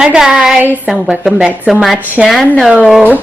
Hi guys, and welcome back to my channel.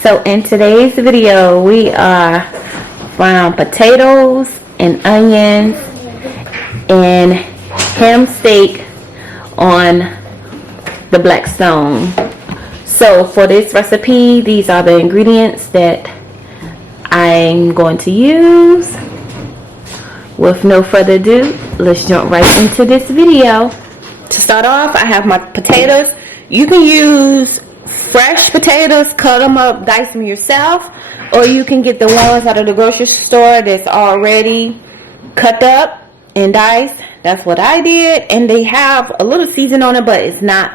So in today's video we are frying potatoes and onions and ham steak on the Blackstone. So for this recipe, these are the ingredients that I'm going to use. With no further ado, let's jump right into this video. To start off, I have my potatoes. You can use fresh potatoes, cut them up, dice them yourself, or you can get the ones out of the grocery store that's already cut up and diced. That's what I did, and they have a little seasoning on it, but it's not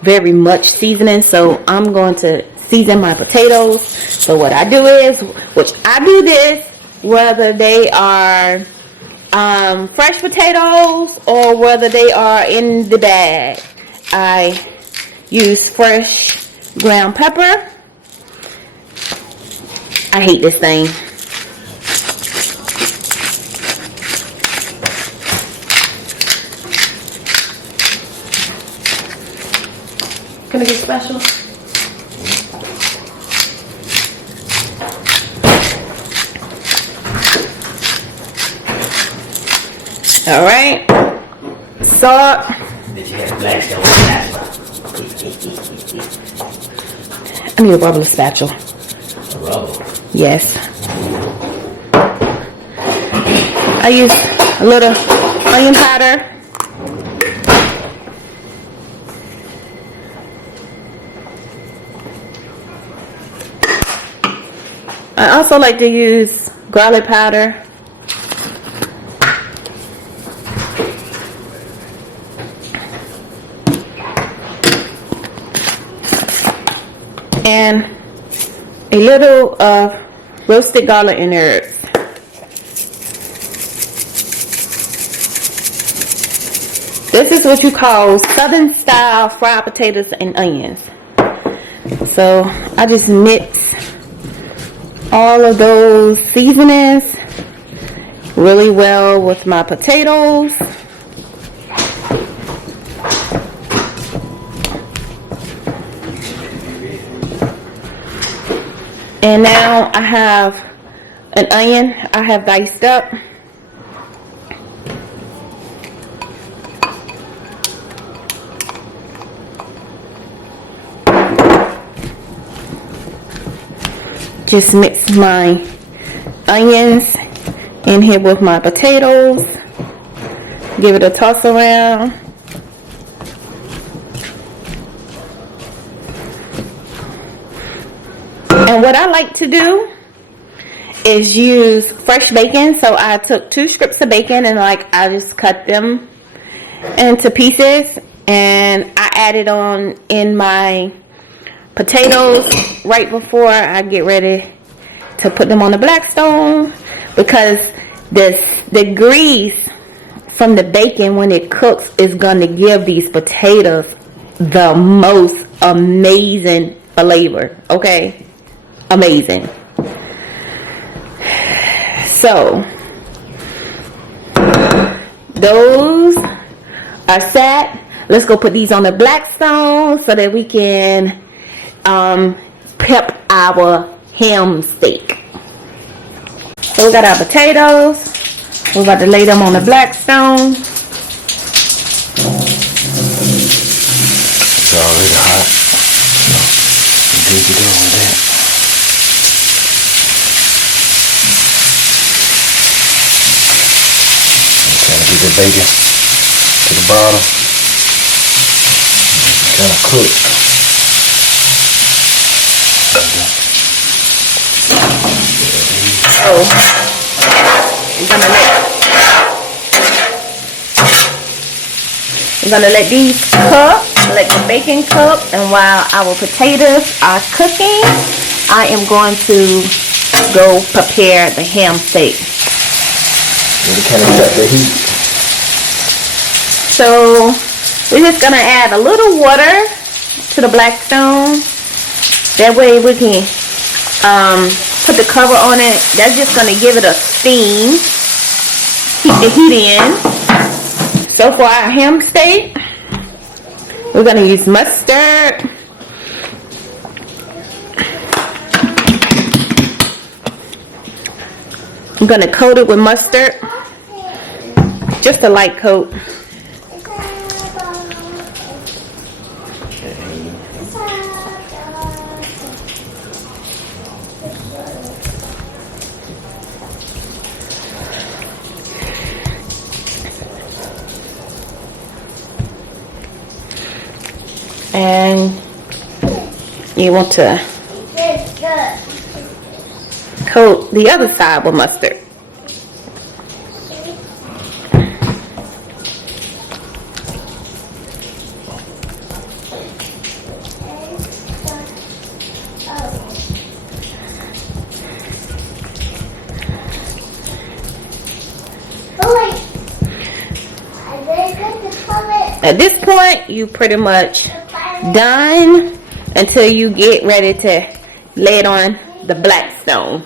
very much seasoning, so I'm going to season my potatoes. So what I do is, whether they are fresh potatoes or whether they are in the bag. I use fresh ground pepper. I hate this thing. Can I get special? All right, salt. I need a rubber spatula. A rubber? Yes. I use a little onion powder. I also like to use garlic powder. And a little of roasted garlic and herbs. This is what you call Southern style fried potatoes and onions. So I just mix all of those seasonings really well with my potatoes. And now I have an onion I have diced up. Just mix my onions in here with my potatoes. Give it a toss around. And what I like to do is use fresh bacon. So I took 2 strips of bacon and I just cut them into pieces, and I added on in my potatoes right before I get ready to put them on the Blackstone, because the grease from the bacon when it cooks is going to give these potatoes the most amazing flavor. Okay, amazing. So those are set. Let's go put these on the Blackstone so that we can prep our ham steak. So we got our potatoes. We're about to lay them on the Blackstone. It's already hot. So good to go with that. Trying to get the bacon to the bottom. Kind of cook. So we're gonna let these cook, let the bacon cook, and while our potatoes are cooking, I am going to go prepare the ham steak. Really kind of cut the heat. So we're just gonna add a little water to the Blackstone. That way we can put the cover on it. That's just gonna give it a steam. Keep the heat in. So for our ham steak, We're gonna use mustard. I'm gonna coat it with mustard. Just a light coat. And you want to coat the other side with mustard. At this point, you pretty much done until you get ready to lay it on the Blackstone.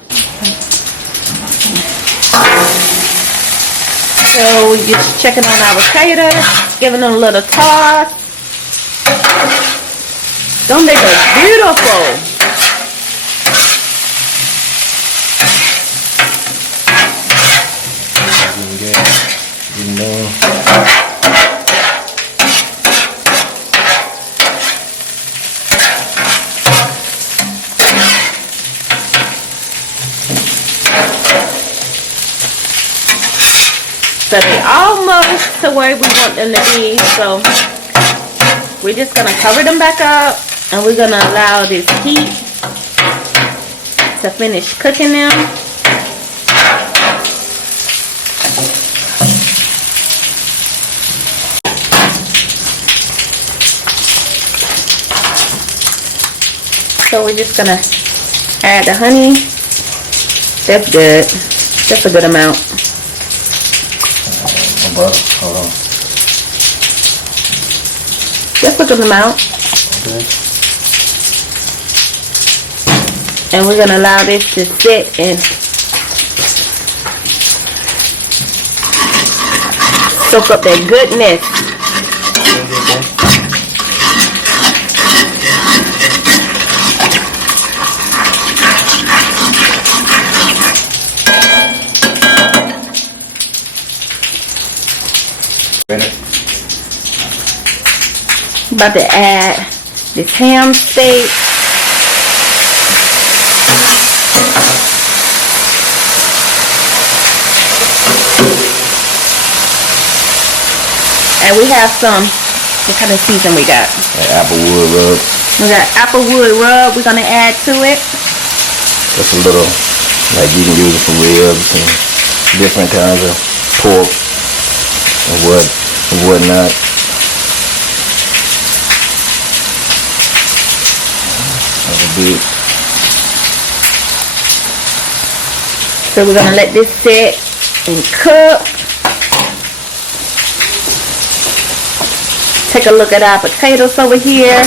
So we're just checking on our potatoes, giving them a little toss. Don't they look beautiful? So they're almost to where we want them to be. So we're just gonna cover them back up, and we're gonna allow this heat to finish cooking them. So we're just gonna add the honey. That's good. That's a good amount. Hold on. Just a good amount. Okay. And we're gonna allow this to sit and soak up that goodness. About to add this ham steak. And we have some, what kind of season we got? Applewood rub. We got applewood rub we're gonna add to it. Just a little, like you can use it for ribs and different kinds of pork and whatnot. So we're gonna let this sit and cook. Take a look at our potatoes over here.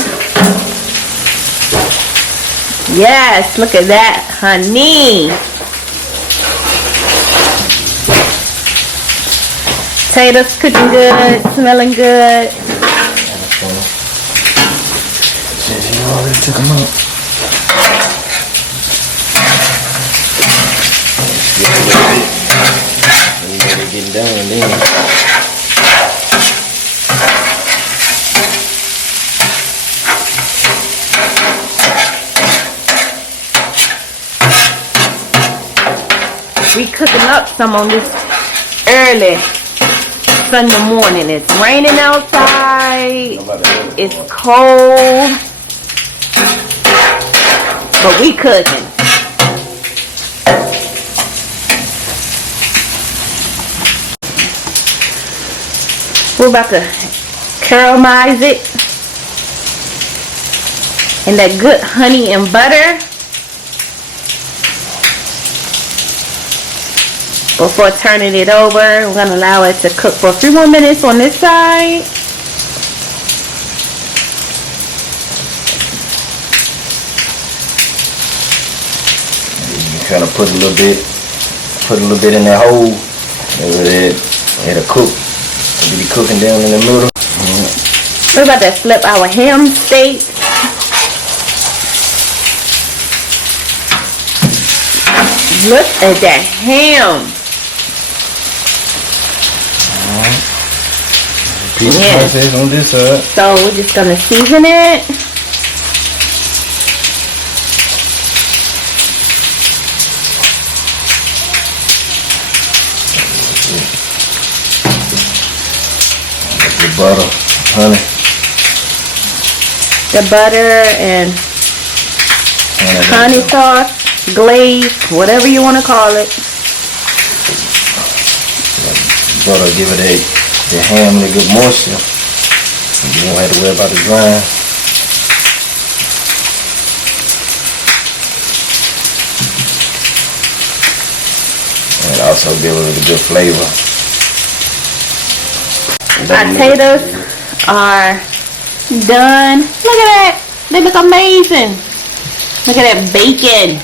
Yes, look at that, honey. Potatoes cooking good, smelling good. Since you already took them out. Getting done then. We cooking up some on this early Sunday morning. It's raining outside. It's cold, but we cooking. We're about to caramelize it in that good honey and butter before turning it over. We're going to allow it to cook for a few more minutes on this side. You kind of put a little bit in that hole, and it'll cook. It'll be cooking down in the middle. We're about to flip our ham steak. Look at that ham. Piece of sausage on this side. So we're just gonna season it. The butter, honey. The butter and honey sauce, glaze, whatever you want to call it. Butter give it the ham a good moisture. You won't have to worry about it drying. And it also give it a good flavor. Potatoes are done. Look at that. They look amazing. Look at that bacon.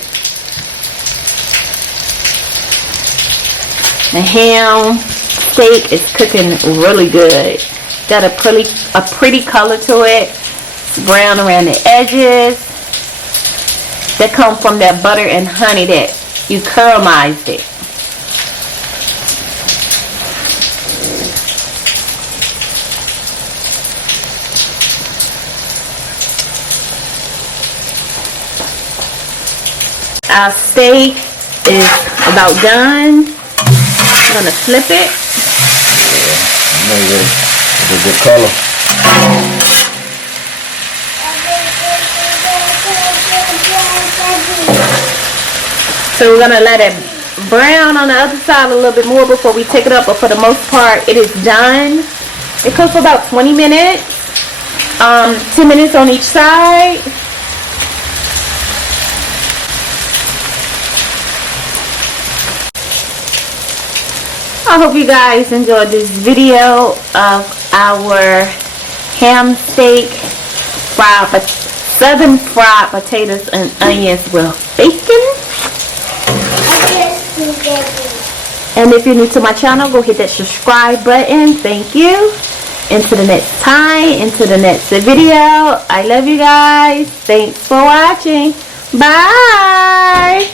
The ham steak is cooking really good. Got a pretty color to it. It's brown around the edges. That come from that butter and honey that you caramelized it. Our steak is about done. I'm gonna flip it. Yeah, it's a good color. So we're gonna let it brown on the other side a little bit more before we take it up. But for the most part, it is done. It cooks for about 20 minutes. 10 minutes on each side. I hope you guys enjoyed this video of our ham steak, southern fried potatoes and onions with bacon. And if you're new to my channel, go hit that subscribe button. Thank you. Until the next time, until the next video. I love you guys. Thanks for watching. Bye.